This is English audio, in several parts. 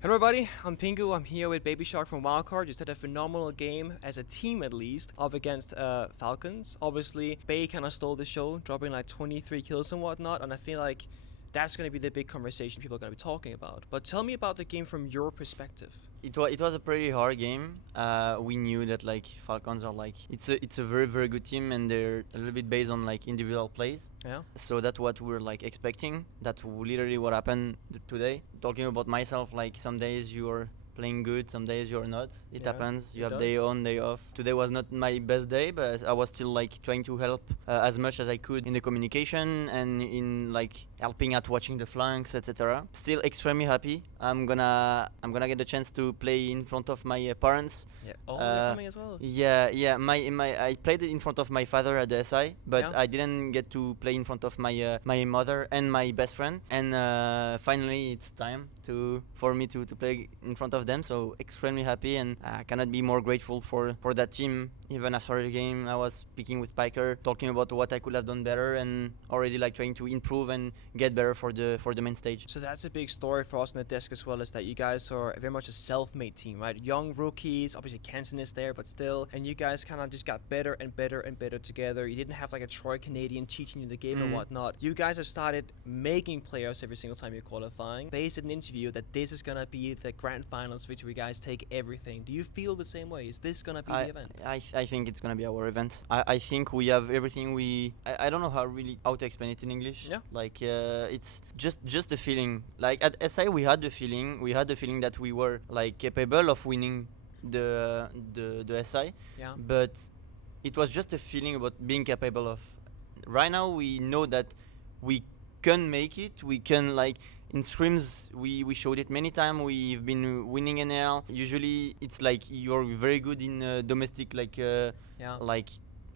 Hello everybody, I'm Pengu. I'm here with bbyShark from Wildcard. Just had a phenomenal game, as a team at least, up against Falcons. Obviously, Bay kind of stole the show, dropping like 23 kills and whatnot, and I feel like that's going to be the big conversation people are going to be talking about. But tell me about the game from your perspective. It was a pretty hard game. We knew that like Falcons are like it's a very good team, and they're a little bit based on like individual plays. Yeah. So that's what we're like expecting. That's literally what happened today. Talking about myself, like some days you're playing good, some days you're not. It happens. You have day on, day off. Today was not my best day, but I was still like trying to help as much as I could in the communication and in like helping at watching the flanks, etc. Still extremely happy. I'm gonna get the chance to play in front of my parents. Yeah. Oh, you're coming as well. Yeah. My I played it in front of my father at the SI, but Yeah. I didn't get to play in front of my mother and my best friend. And finally, it's time for me to play in front of them. So extremely happy, and I cannot be more grateful for that team. Even after the game, I was speaking with Piker, talking about what I could have done better, and already like trying to improve and get better for the main stage. So that's a big story for us on the desk as well, is that you guys are very much a self-made team, right? Young rookies, obviously Kenton is there, but still, and you guys kind of just got better and better and better together. You didn't have like a Troy Canadian teaching you the game and whatnot. You guys have started making playoffs every single time you're qualifying. They said in an interview that this is gonna be the grand finals, which you guys take everything. Do you feel the same way? Is this gonna be the event? I think it's gonna be our event. I think we have everything I don't know how to explain it in English. Yeah. Like it's just the feeling. Like at SI we had the feeling that we were like capable of winning the SI. Yeah. But it was just a feeling about being capable of. Right now we know that we can make it. We can like in scrims we showed it many times. We've been winning NL. Usually it's like you're very good in domestic like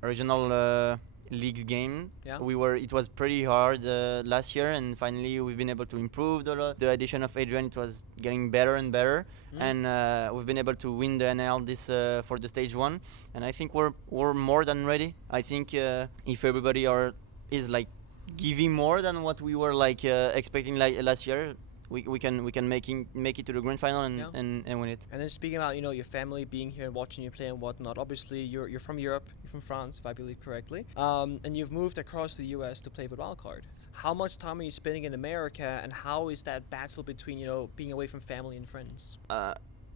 regional leagues game. Yeah. It was pretty hard last year, and finally we've been able to improve the addition of Adrian. It was getting better and better, and we've been able to win the NL this for the stage 1, and I think we're more than ready. I think if everybody is like giving more than what we were like expecting like last year, we can make it to the grand final and win it. And then speaking about your family being here and watching you play and whatnot, obviously you're from Europe, you're from France if I believe correctly, and you've moved across the US to play with Wildcard. How much time are you spending in America, and how is that battle between being away from family and friends?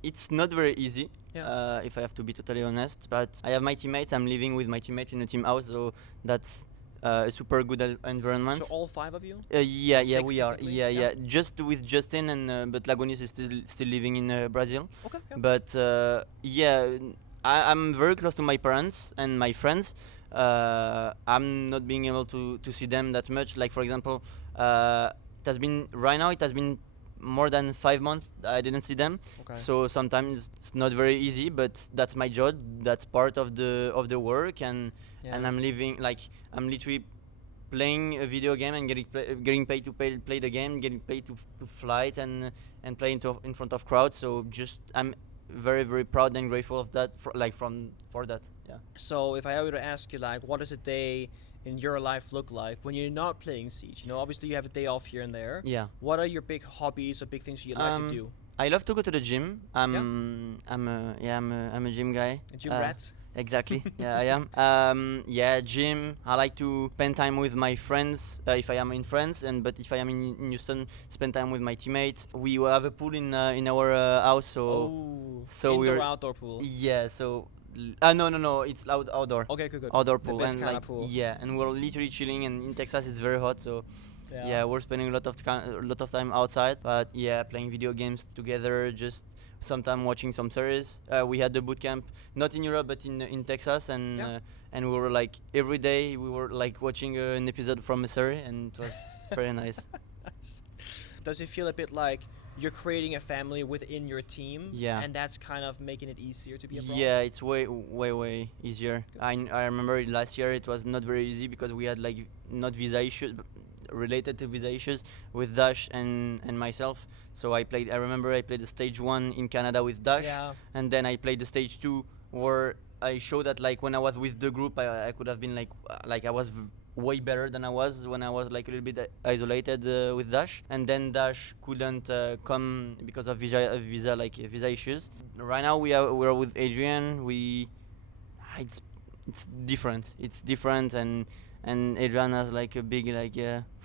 It's not very easy, Yeah. if I have to be totally honest, but I have my teammates. I'm living with my teammates in a team house, so that's a super good environment. So all 5 of you? Yeah, Six we are. technically? Yeah. Yeah. Just with Justin, and but Lagonis is still living in Brazil. Okay. Yeah. But I'm very close to my parents and my friends. I'm not being able to see them that much. Like for example, it has been more than 5 months I didn't see them. Okay. So sometimes it's not very easy, but that's my job. That's part of the work, and I'm literally playing a video game and getting paid to play the game, getting paid to flight and play in front of crowds. So just I'm very proud and grateful of that for that. Yeah. So if I were to ask you, like, what does a day in your life look like when you're not playing Siege? Obviously you have a day off here and there. Yeah. What are your big hobbies or big things you like to do? I love to go to the gym. I'm a gym guy. A gym rat? Exactly. Yeah, I am. Gym. I like to spend time with my friends if I am in France, but if I am in Houston, spend time with my teammates. We have a pool in our house, so Indoor outdoor pool. Yeah. So no, it's outdoor. Okay, good. Outdoor The pool, best and kind like of pool. yeah, and we're literally chilling. And in Texas, it's very hot, so. Yeah, we're spending a lot of time outside, but yeah, playing video games together, just sometime watching some series. We had the boot camp, not in Europe but in Texas, and we were like every day we were like watching an episode from a series, and it was very nice. Does it feel a bit like you're creating a family within your team? Yeah. And that's kind of making it easier to be abroad? Yeah, it's way easier. I remember last year it was not very easy because we had like not visa issues, related to visa issues with Dash and myself. So I remember I played the stage 1 in Canada with Dash, and then I played the stage 2 where I showed that like when I was with the group I could have been like I was way better than I was when I was like a little bit isolated with Dash, and then Dash couldn't come because of visa issues. Right now we're with Adrian. It's different. It's different, and Adrian has like a big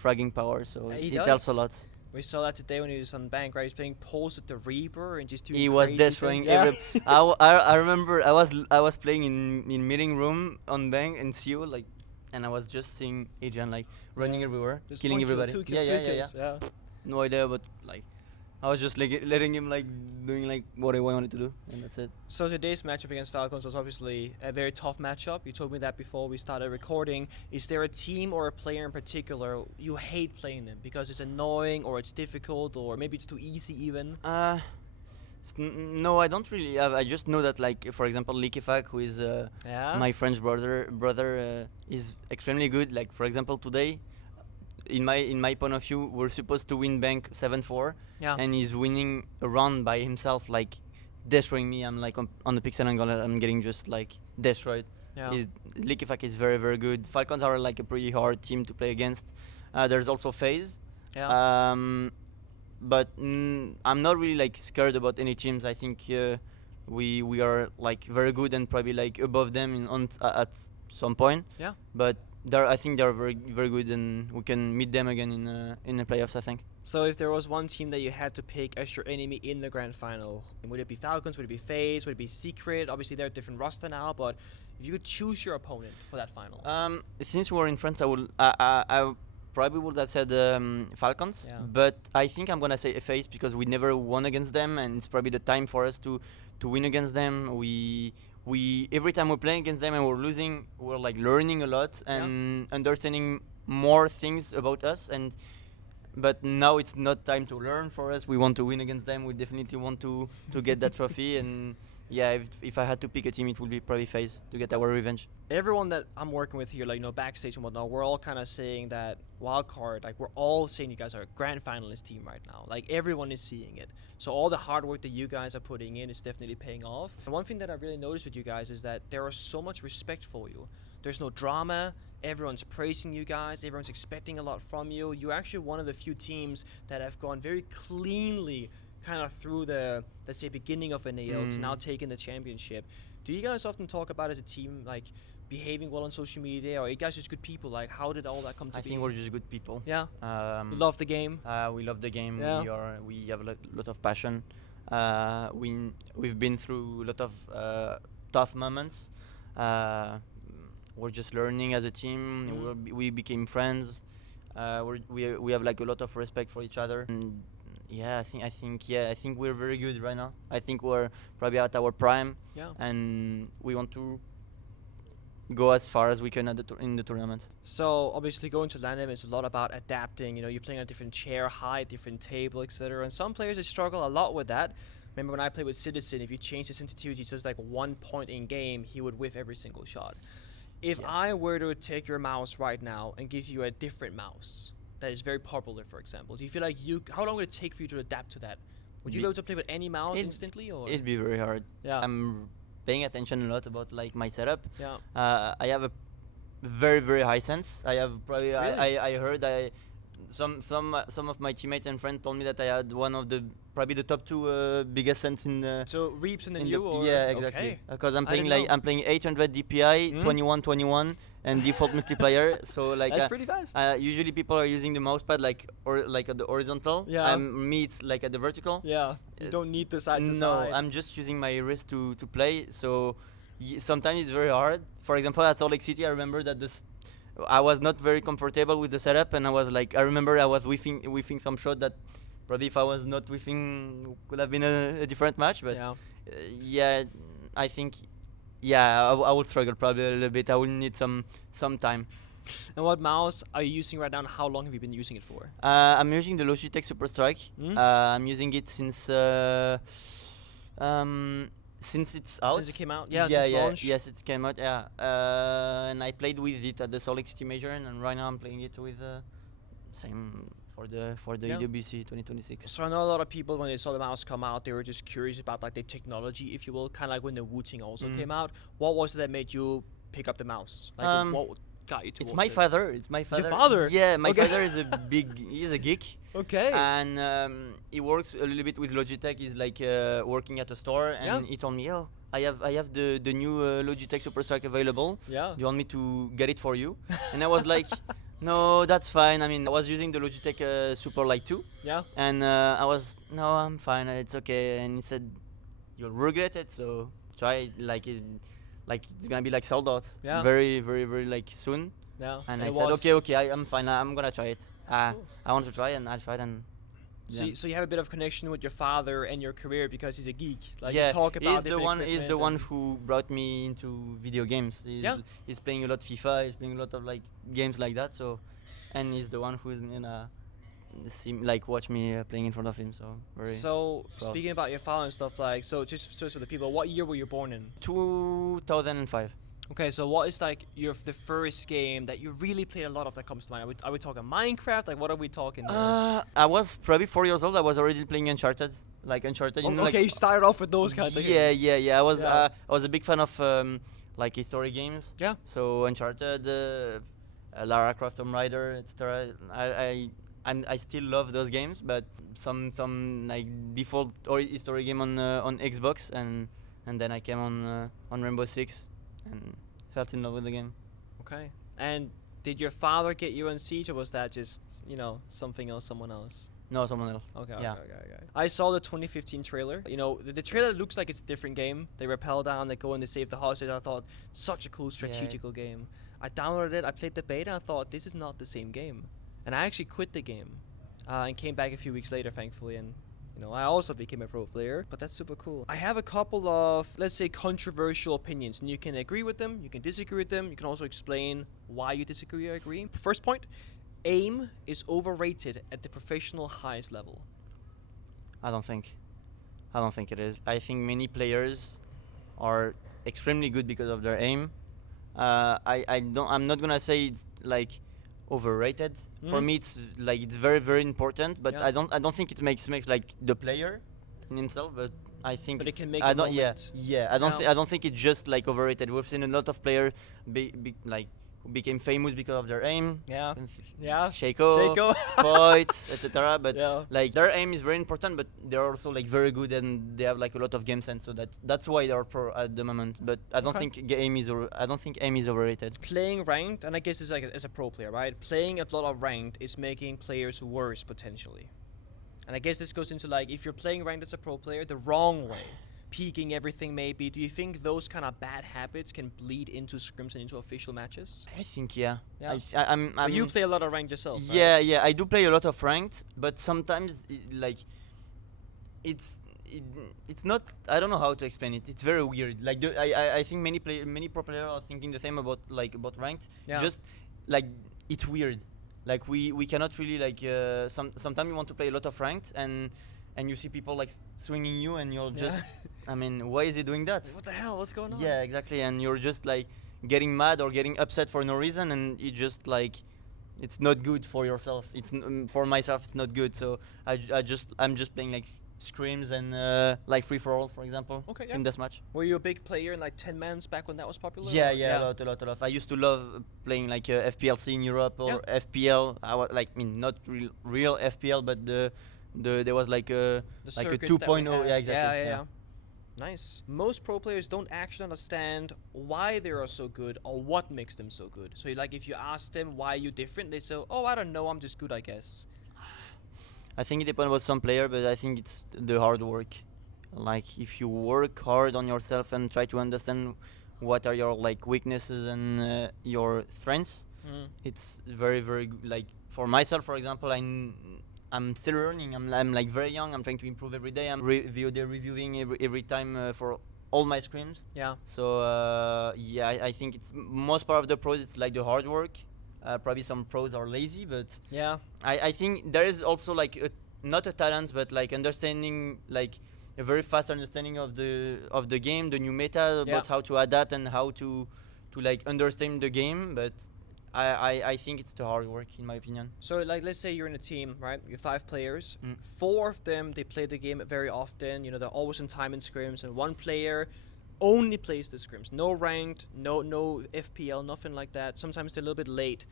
fragging power, so He it does. helps a lot. We saw that today when he was on bank, right? He was playing Pulse with the Reaper and just doing He was crazy destroying things. every. I remember I was playing in meeting room on bank in Seoul and I was just seeing Adrian like running everywhere, Just killing 1 kill, everybody. 2 kill, 3 kills. Yeah. No idea, but like I was just like letting him like doing like what I wanted to do, and that's it. So today's matchup against Falcons was obviously a very tough matchup. You told me that before we started recording. Is there a team or a player in particular you hate playing them because it's annoying or it's difficult or maybe it's too easy even? No, I don't really have. I just know that, like, for example, Likifak, who is my French brother, is extremely good. Like, for example, today, in my point of view, we're supposed to win bank 7-4, and he's winning a round by himself, like destroying me. I'm like on the pixel angle, I'm getting just like destroyed. Likifak is very, very good. Falcons are like a pretty hard team to play against. There's also FaZe. But I'm not really like scared about any teams. I think we are like very good and probably like above them at some point. But I think they're very, very good, and we can meet them again in the playoffs, I think. So if there was one team that you had to pick as your enemy in the grand final, would it be Falcons? Would it be FaZe? Would it be Secret? Obviously they're a different roster now, but if you could choose your opponent for that final. Since we're in France, I probably would have said Falcons, but I think I'm gonna say FaZe because we never won against them, and it's probably the time for us to win against them. We every time we're playing against them and we're losing, we're like learning a lot and understanding more things about us. But now it's not time to learn for us. We want to win against them. We definitely want to get that trophy. And yeah, if I had to pick a team, it would be probably FaZe to get our revenge. Everyone that I'm working with here, like, you know, backstage and whatnot, we're all kind of saying that wildcard, like, we're all saying you guys are a grand finalist team right now. Like, everyone is seeing it. So all the hard work that you guys are putting in is definitely paying off. And one thing that I really noticed with you guys is that there is so much respect for you. There's no drama. Everyone's praising you guys. Everyone's expecting a lot from you. You're actually one of the few teams that have gone very cleanly kind of through the, let's say, beginning of NAL to now taking the championship. Do you guys often talk about as a team, like, behaving well on social media, or are you guys just good people? Like, how did all that come to be? I think we're just good people. You love the game? We love the game. We have a lot of passion. We've been through a lot of tough moments. We're just learning as a team. We became friends. We have like a lot of respect for each other. And I think we're very good right now. I think we're probably at our prime, and we want to go as far as we can in the tournament. So obviously going to LAN is a lot about adapting. You know, you're playing on a different chair height, different table, etc. And some players they struggle a lot with that. Remember when I played with Citizen, if you change the sensitivity to just like 1 point in game, he would whiff every single shot. If I were to take your mouse right now and give you a different mouse that is very popular, for example, do you feel like how long would it take for you to adapt to that? Would you be able to play with any mouse instantly, or? It'd be very hard. I'm paying attention a lot about like my setup. I have a very, very high sense. I have probably I heard some of my teammates and friends told me that I had one of the probably the top 2 biggest sense in the. So Reaps and then you, or? Yeah, exactly. Because I'm playing 800 DPI, 21, and default multiplier. So like that's pretty fast. Usually people are using the mousepad like at the horizontal. Me it's like at the vertical. You don't need the side to side. No, I'm just using my wrist to play. So sometimes it's very hard. For example, at Salt Lake City, I remember that I was not very comfortable with the setup, and I remember I was whiffing some shot that probably if I was not whiffing could have been a different match. But I think I would struggle probably a little bit. I will need some time. And what mouse are you using right now, and how long have you been using it for? I'm using the Logitech Super Strike. I'm using it since it's out. Since it came out? Since launch? Yes, it came out, and I played with it at the Salt Lake City Major, and right now I'm playing it with same for the EWC 2026. So I know a lot of people, when they saw the mouse come out, they were just curious about like the technology, if you will, kind of like when the Wu-Ting also came out. What was it that made you pick up the mouse? Like got you towards It's my it? father. It's my father. Your father? Yeah, my Okay. father is he's a geek. Okay. And he works a little bit with Logitech. He's like working at a store, and Yeah. he told me, "Oh, I have the new Logitech Superstrike available. Yeah. Do you want me to get it for you?" And I was like, "No, that's fine. I mean, I was using the Logitech Super Light 2, Yeah. and I was, no, I'm fine. It's okay." And he said, "You'll regret it. So try it. Like it's gonna be like sold out Yeah. very, very, very like soon." Yeah. And it I said, was- okay, I'm fine. I'm gonna try it. That's cool. I want to try, and I tried, and So, yeah. so you have a bit of connection with your father and your career because he's a geek. Like yeah, you talk about he's the different one. He's the equipment one and- who brought me into video games. He's playing a lot FIFA. He's playing a lot of like games like that. So, and he's the one who's gonna like watch me playing in front of him. So very. So proud. speaking about your father and stuff, like, so just for the people, what year were you born in? 2005. Okay, so what is like the first game that you really played a lot of that comes to mind? Are we talking Minecraft? Like, what are we talking? There? I was probably 4 years old. I was already playing Uncharted. Like Uncharted. You know, okay, like, you started off with those kinds of games. Yeah. Yeah. I was a big fan of like history games. Yeah. So Uncharted, Lara Croft, Tomb Raider, etc. I still love those games, but some like default or history game on Xbox, and then I came on Rainbow Six and fell in love with the game. Okay. And did your father get you on Siege, or was that just something else, someone else? No, someone else. Okay, Yeah. okay. I saw the 2015 trailer. The trailer looks like it's a different game. They rappel down, they go and they save the hostage. I thought, such a cool strategical game. I downloaded it, I played the beta, I thought, this is not the same game. And I actually quit the game and came back a few weeks later, thankfully, and I also became a pro player, but that's super cool. I have a couple of, let's say, controversial opinions, and you can agree with them, you can disagree with them, you can also explain why you disagree or agree. First point, aim is overrated at the professional highest level. I don't think it is. I think many players are extremely good because of their aim. I'm not gonna say it's like overrated. For me, it's very, very important. But Yeah. I don't think it makes like the player in himself. But I think But it it's- can make I a don't. moment. Yeah. I don't think it's just like overrated. We've seen a lot of players who became famous because of their aim. Yeah. And Yeah. Shaco, Shaco. Spoit, etc. But Yeah. like their aim is very important, but they're also like very good and they have like a lot of game sense. So that's why they're pro at the moment. But I don't Okay. think I don't think aim is overrated. Playing ranked, and I guess it's like as a pro player, right? Playing a lot of ranked is making players worse potentially. And I guess this goes into like if you're playing ranked as a pro player the wrong way, peeking everything maybe. Do you think those kind of bad habits can bleed into scrims and into official matches? I think yeah. Yeah. I'm But you play a lot of ranked yourself. right? yeah. I do play a lot of ranked, but sometimes it's not. I don't know how to explain it. It's very weird. Like I think many pro players are thinking the same about ranked. Yeah. Just like it's weird. Like we cannot really like sometimes you want to play a lot of ranked and you see people like swinging you and you're Yeah. just I mean, why is he doing that? What the hell? What's going on? Yeah, exactly. And you're just like getting mad or getting upset for no reason, and it just like it's not good for yourself. For myself, it's not good. So I'm just playing like scrims and like free for all, for example. Okay, yeah. Team deathmatch. Were you a big player in like 10 mans back when that was popular? Yeah, or- a lot. I used to love playing like FPLC in Europe or FPL. I was like, I mean, not real FPL, but there was like a The like a circuits that we 2.0. had. Yeah, exactly. Yeah. Nice. Most pro players don't actually understand why they are so good or what makes them so good. So like if you ask them why you're different, they say, "Oh, I don't know, I'm just good, I guess." I think it depends about some player, but I think it's the hard work. Like if you work hard on yourself and try to understand what are your like weaknesses and your strengths, it's very, very good. Like for myself, for example, I'm still learning. I'm like very young. I'm trying to improve every day. I'm VOD reviewing every time for all my scrims. Yeah. So yeah, I think it's most part of the pros. It's like the hard work. Probably some pros are lazy, but Yeah. I think there is also like not a talent, but like understanding, like a very fast understanding of the game, the new meta, about how to adapt and how to like understand the game. But I think it's the hard work, in my opinion. So like let's say you're in a team, right? You're 5 players. 4 of them they play the game very often. They're always on time in scrims, and 1 player only plays the scrims, no ranked, no FPL, nothing like that. Sometimes they're a little bit late.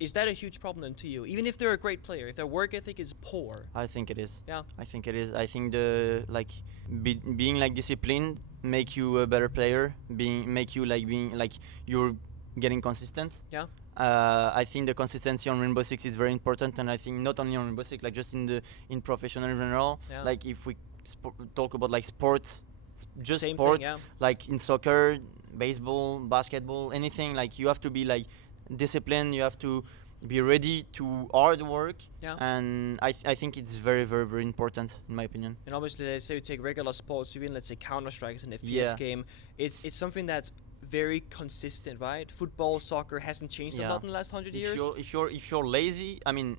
Is that a huge problem then to you? Even if they're a great player, if their work ethic is poor? I think it is. Yeah. I think it is. I think being like disciplined make you a better player. Being like you're getting consistent. Yeah. I think the consistency on Rainbow Six is very important, and I think not only on Rainbow Six, like just in professional in general. Yeah. Like if we talk about like sports, just Same sports, thing, yeah. like in soccer, baseball, basketball, anything. Like you have to be like disciplined. You have to be ready to hard work. Yeah. And I think it's very, very, very important in my opinion. And obviously, let's say you take regular sports, even let's say Counter-Strike is an FPS Yeah. game. It's something that's very consistent, right? Football, soccer hasn't changed a Yeah. lot in the last 100 years. If you're lazy, I mean,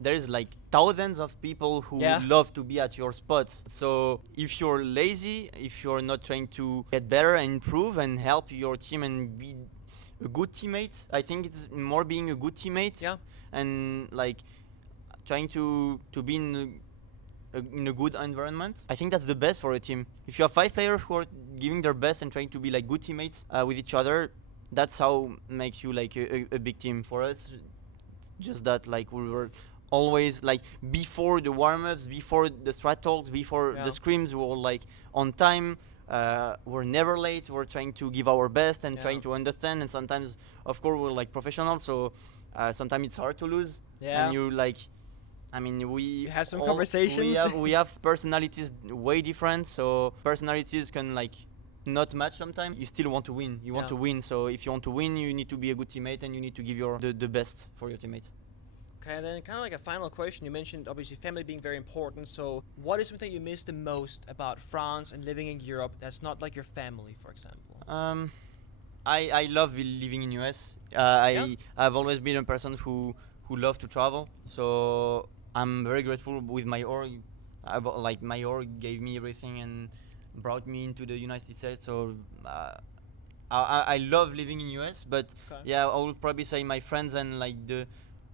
there's like thousands of people who Yeah. would love to be at your spots. So if you're lazy, if you're not trying to get better and improve and help your team and be a good teammate, I think it's more being a good teammate. Yeah. And like trying to be in a good environment. I think that's the best for a team. If you have 5 players who are giving their best and trying to be like good teammates with each other, that's how makes you like a big team. For us, it's just that like we were always like before the warm-ups, before the strat talks, before Yeah. the scrims, we were like on time. We're never late. We're trying to give our best and Yeah. trying to understand. And sometimes, of course, we're like professionals, so sometimes it's hard to lose. Yeah. And you like, I mean, we have some all- conversations. We have personalities way different, so personalities can like not match sometimes. You still want to win. You want Yeah. to win. So if you want to win, you need to be a good teammate and you need to give the best for your teammates. Okay, and then kind of like a final question. You mentioned obviously family being very important. So, what is something you miss the most about France and living in Europe that's not like your family, for example? I love living in US. I've always been a person who love to travel. So I'm very grateful with my org. Like my org gave me everything and brought me into the United States. So I love living in US. But Okay. yeah, I would probably say my friends and like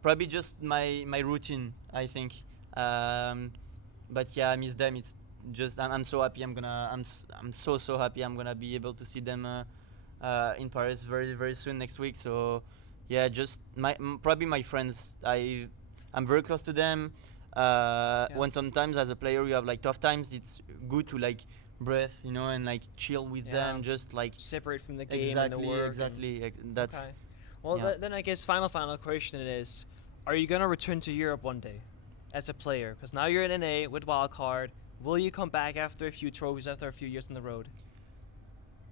probably just my routine. I think. But yeah, I miss them. It's just I'm so happy. I'm so happy. I'm gonna be able to see them in Paris very, very soon next week. So yeah, just probably my friends. I'm very close to them. When sometimes as a player you have like tough times, it's good to like breathe, you know, and like chill with them. Just like Separate from the game and the work. exactly. That's Okay. Well, yeah. then I guess final question is, are you gonna return to Europe one day, as a player? Because now you're in NA with wildcard. Will you come back after a few trophies, after a few years on the road?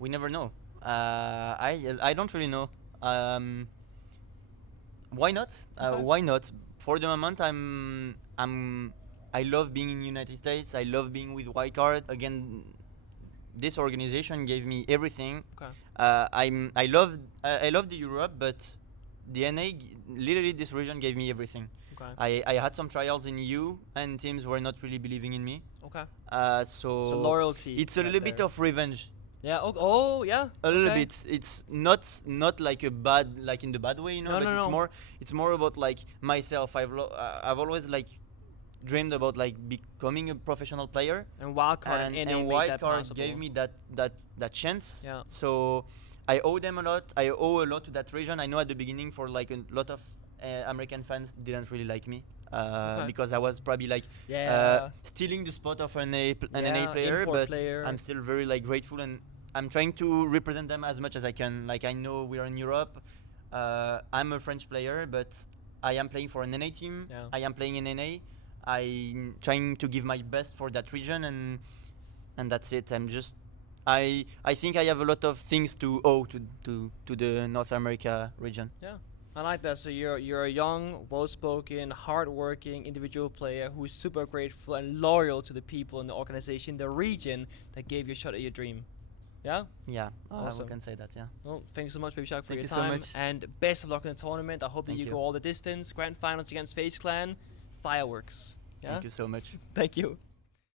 we never know. I don't really know. Why not? Okay. Why not? For the moment, I love being in the United States. I love being with Wildcard. Again, this organization gave me everything. Okay. I love the Europe, but the NA, literally this region gave me everything. Okay. I had some trials in EU, and teams were not really believing in me. Okay. So So loyalty. it's a right little bit there. of revenge. Yeah. Oh, yeah. A little okay. bit. It's not like a bad, like in the bad way, you know. No, but no. it's more about like myself. I've always like dreamed about like becoming a professional player. And wildcard and NA made that Wildcard possible. gave me that chance. Yeah. So I owe them a lot. I owe a lot to that region. I know at the beginning for like a lot of American fans didn't really like me Okay. because I was probably like Yeah. stealing the spot of an NA Yeah, player, import but player. I'm still very like grateful and I'm trying to represent them as much as I can. Like I know we are in Europe. I'm a French player, but I am playing for an NA team. Yeah. I am playing in NA. I'm trying to give my best for that region, and that's it. I think I have a lot of things to owe to the North America region. Yeah, I like that. So you're a young, well-spoken, hard-working individual player who's super grateful and loyal to the people in the organization, the region that gave you a shot at your dream. Yeah. Yeah, Awesome. we can say that. Yeah. Well, thanks so much, bbyShark, for Thank your you so time, much. and best of luck in the tournament. I hope that Thank you you. go all the distance. Grand finals against FaZe Clan, fireworks. Yeah. Thank you so much. Thank you.